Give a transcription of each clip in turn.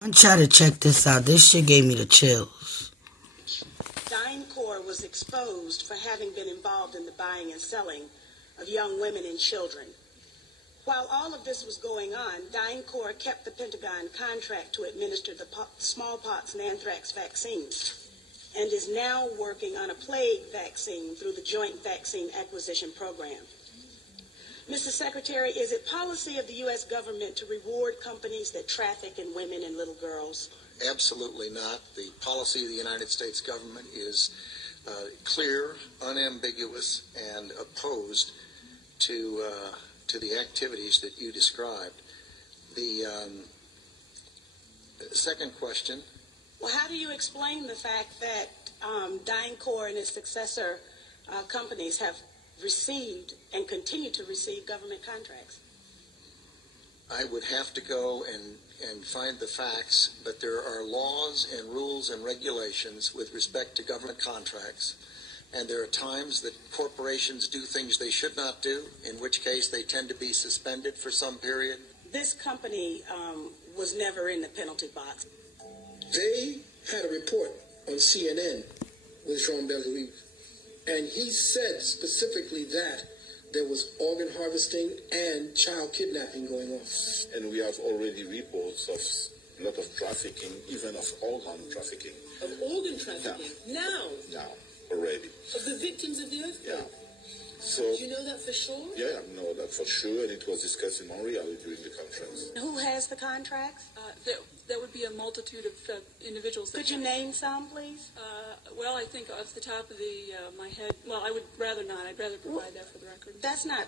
I tried to check this out. This shit gave me the chills. DynCorp was exposed for having been involved in the buying and selling of young women and children. While all of this was going on, DynCorp kept the Pentagon contract to administer the smallpox and anthrax vaccines and is now working on a plague vaccine through the Joint Vaccine Acquisition Program. Mr. Secretary, is it policy of the U.S. government to reward companies that traffic in women and little girls? Absolutely not. The policy of the United States government is clear, unambiguous, and opposed to the activities that you described. The second question. Well, how do you explain the fact that DynCorp and its successor companies have received and continue to receive government contracts? I would have to go and find the facts, but there are laws and rules and regulations with respect to government contracts, and there are times that corporations do things they should not do, in which case they tend to be suspended for some period. This company was never in the penalty box. They had a report on CNN with Jean Bellerive, and he said specifically that there was organ harvesting and child kidnapping going on. And we have already reports of a lot of trafficking, even of organ trafficking. Of organ trafficking? Yeah. Now, already. Of the victims of the earthquake? Yeah. So, do you know that for sure? Yeah, I know that for sure, and it was discussed in Montreal during the conference. Who has the contracts? There would be a multitude of individuals. Could you name some, please? Well, I think off the top of my head, well, I would rather not. I'd rather provide that for the record. That's not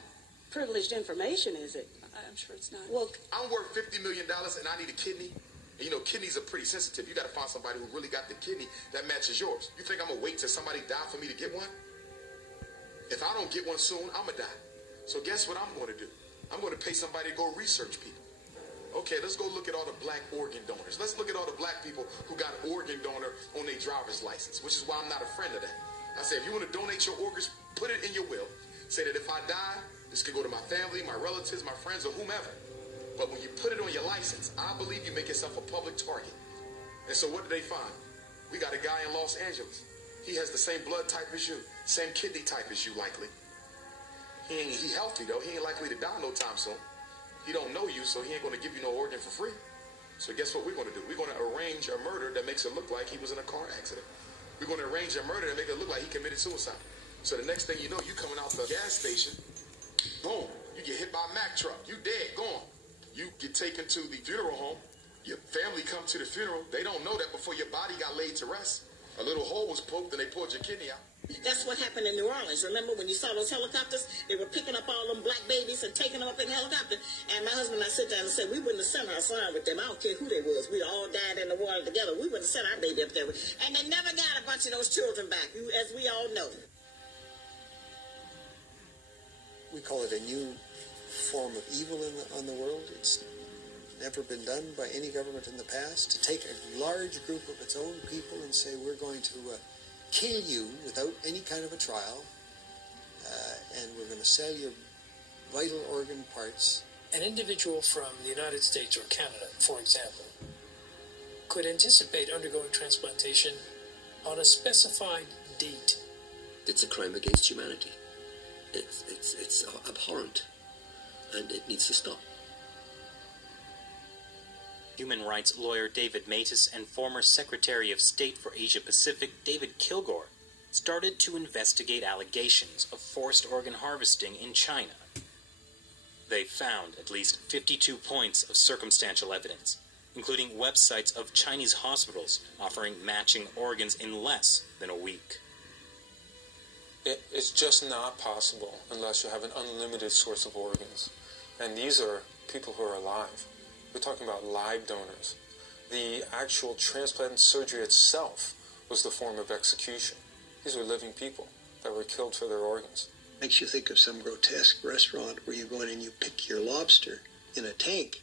privileged information, is it? I'm sure it's not. Well, I'm worth $50 million and I need a kidney. And you know, kidneys are pretty sensitive. You got to find somebody who really got the kidney that matches yours. You think I'm going to wait till somebody die for me to get one? If I don't get one soon, I'm going to die. So guess what I'm going to do? I'm going to pay somebody to go research people. Okay, let's go look at all the black organ donors. Let's look at all the black people who got organ donor on their driver's license, which is why I'm not a friend of that. I say, if you want to donate your organs, put it in your will. Say that if I die, this could go to my family, my relatives, my friends, or whomever. But when you put it on your license, I believe you make yourself a public target. And so what did they find? We got a guy in Los Angeles. He has the same blood type as you, same kidney type as you, likely. He healthy, though. He ain't likely to die no time soon. He don't know you, so he ain't going to give you no organ for free. So guess what we're going to do? We're going to arrange a murder that makes it look like he was in a car accident. We're going to arrange a murder that makes it look like he committed suicide. So the next thing you know, you coming out the gas station, boom, you get hit by a Mack truck. You dead, gone. You get taken to the funeral home. Your family come to the funeral. They don't know that before your body got laid to rest, a little hole was poked and they pulled your kidney out. That's what happened in New Orleans. Remember when you saw those helicopters? They were picking up all them black babies and taking them up in the helicopter. And my husband and I sit down and said, we wouldn't have sent our son with them. I don't care who they was. We all died in the water together. We wouldn't have sent our baby up there. And they never got a bunch of those children back, as we all know. We call it a new form of evil on the world. It's never been done by any government in the past, to take a large group of its own people and say, we're going to kill you without any kind of a trial, and we're going to sell your vital organ parts. An individual from the United States or Canada, for example, could anticipate undergoing transplantation on a specified date. It's a crime against humanity. It's abhorrent, and it needs to stop. Human rights lawyer David Matas and former Secretary of State for Asia Pacific David Kilgore started to investigate allegations of forced organ harvesting in China. They found at least 52 points of circumstantial evidence, including websites of Chinese hospitals offering matching organs in less than a week. It's just not possible unless you have an unlimited source of organs. And these are people who are alive. We're talking about live donors. The actual transplant surgery itself was the form of execution. These were living people that were killed for their organs. Makes you think of some grotesque restaurant where you go in and you pick your lobster in a tank.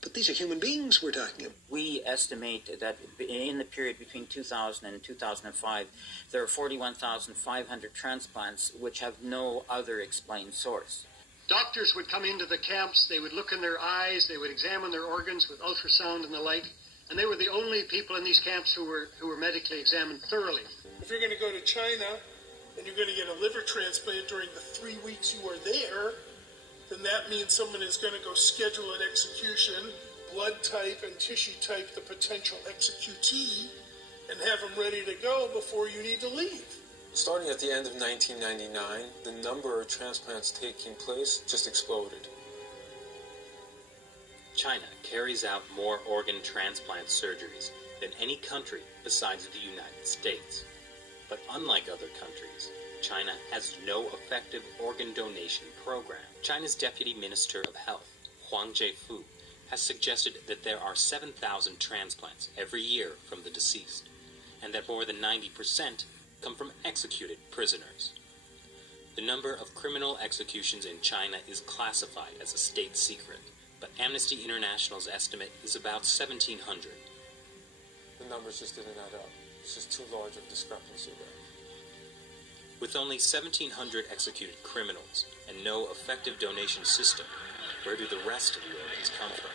But these are human beings we're talking about. We estimate that in the period between 2000 and 2005, there are 41,500 transplants which have no other explained source. Doctors would come into the camps, they would look in their eyes, they would examine their organs with ultrasound and the like, And they were the only people in these camps who were medically examined thoroughly. If you're going to go to China and you're going to get a liver transplant during the 3 weeks you are there, then that means someone is going to go schedule an execution, blood type and tissue type the potential executee, and have them ready to go before you need to leave. Starting at the end of 1999, the number of transplants taking place just exploded. China carries out more organ transplant surgeries than any country besides the United States. But unlike other countries, China has no effective organ donation program. China's Deputy Minister of Health, Huang Zhefu, has suggested that there are 7,000 transplants every year from the deceased, and that more than 90% come from executed prisoners. The number of criminal executions in China is classified as a state secret, but Amnesty International's estimate is about 1,700. The numbers just didn't add up. It's just too large of a discrepancy there. With only 1,700 executed criminals and no effective donation system, where do the rest of the organs come from?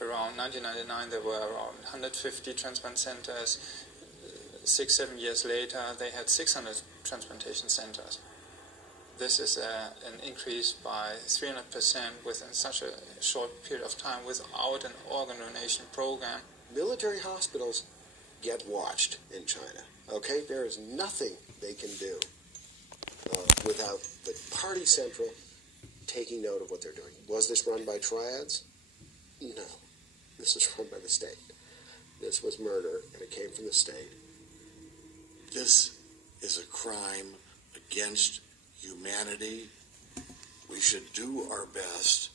Around 1999, there were around 150 transplant centers. 6-7 years later, they had 600 transplantation centers. This is an increase by 300% within such a short period of time without an organ donation program. Military hospitals get watched in China, okay? There is nothing they can do without the Party Central taking note of what they're doing. Was this run by triads? No. This is run by the state. This was murder, and it came from the state. This is a crime against humanity. We should do our best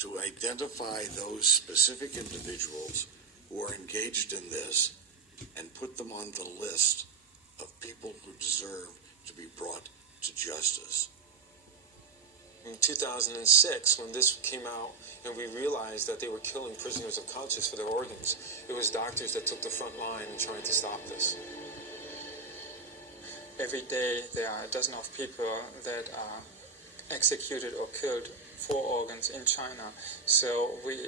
to identify those specific individuals who are engaged in this and put them on the list of people who deserve to be brought to justice. In 2006, when this came out and we realized that they were killing prisoners of conscience for their organs, it was doctors that took the front line in trying to stop this. Every day there are a dozen of people that are executed or killed for organs in China. So we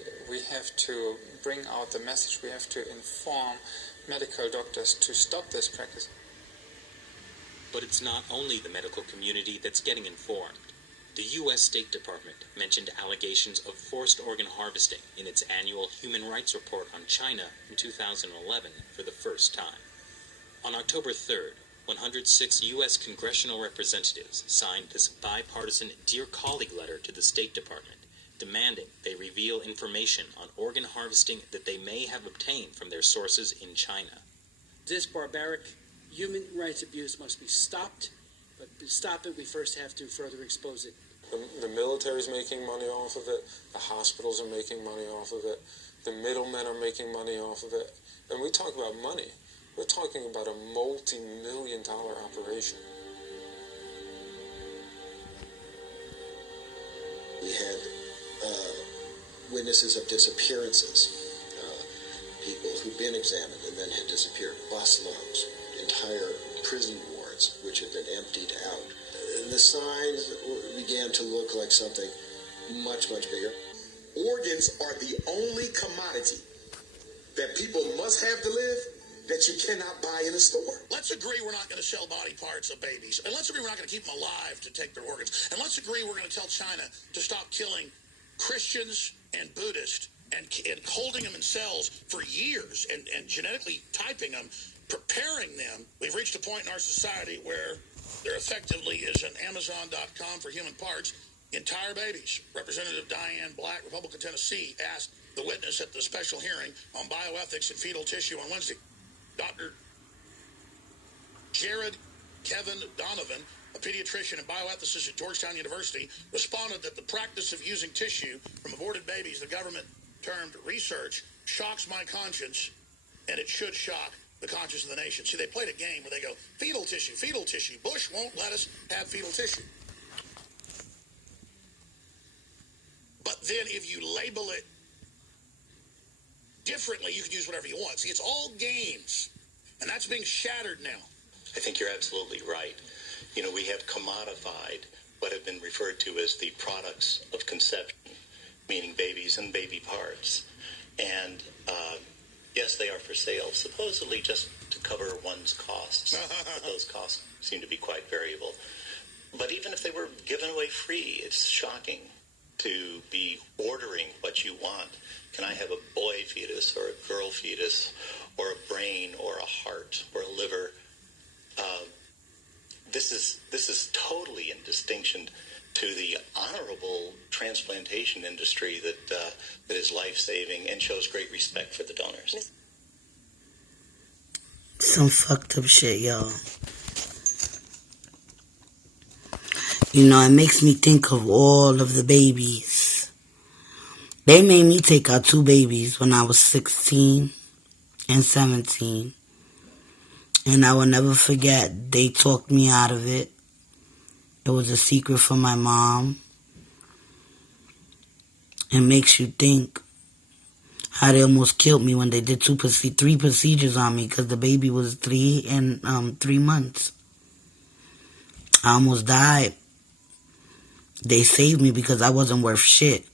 have to bring out the message. We have to inform medical doctors to stop this practice. But it's not only the medical community that's getting informed. The U.S. State Department mentioned allegations of forced organ harvesting in its annual Human Rights Report on China in 2011 for the first time. On October 3rd, 106 U.S. congressional representatives signed this bipartisan Dear Colleague letter to the State Department, demanding they reveal information on organ harvesting that they may have obtained from their sources in China. This barbaric human rights abuse must be stopped, but to stop it, we first have to further expose it. The military is making money off of it. The hospitals are making money off of it. The middlemen are making money off of it. And we talk about money. We're talking about a multi-million-dollar operation. We had witnesses of disappearances, people who'd been examined and then had disappeared, busloads, entire prison wards which had been emptied out. And the signs began to look like something much, much bigger. Organs are the only commodity that people must have to live that you cannot buy in a store. Let's agree we're not going to sell body parts of babies. And let's agree we're not going to keep them alive to take their organs. And let's agree we're going to tell China to stop killing Christians and Buddhists and holding them in cells for years and genetically typing them, preparing them. We've reached a point in our society where there effectively is an Amazon.com for human parts, entire babies. Representative Diane Black, Republican Tennessee, asked the witness at the special hearing on bioethics and fetal tissue on Wednesday. Dr. Jared Kevin Donovan, a pediatrician and bioethicist at Georgetown University, responded that the practice of using tissue from aborted babies, the government termed research, shocks my conscience, and it should shock the conscience of the nation. See, they played a game where they go, fetal tissue, fetal tissue. Bush won't let us have fetal tissue. But then if you label it differently, you can use whatever you want. See, it's all games, and that's being shattered now. I think you're absolutely right. You know, we have commodified what have been referred to as the products of conception, meaning babies and baby parts. hearts. And yes, they are for sale, supposedly just to cover one's costs. But those costs seem to be quite variable. But even if they were given away free, it's shocking to be ordering what you want. Can I have a boy fetus or a girl fetus or a brain or a heart or a liver? This is totally in distinction to the honorable transplantation industry that is life-saving and shows great respect for the donors. Some fucked up shit, y'all. You know, it makes me think of all of the babies. They made me take out 2 babies when I was 16 and 17. And I will never forget, they talked me out of it. It was a secret from my mom. It makes you think how they almost killed me when they did 3 procedures on me because the baby was 3 months. I almost died. They saved me because I wasn't worth shit.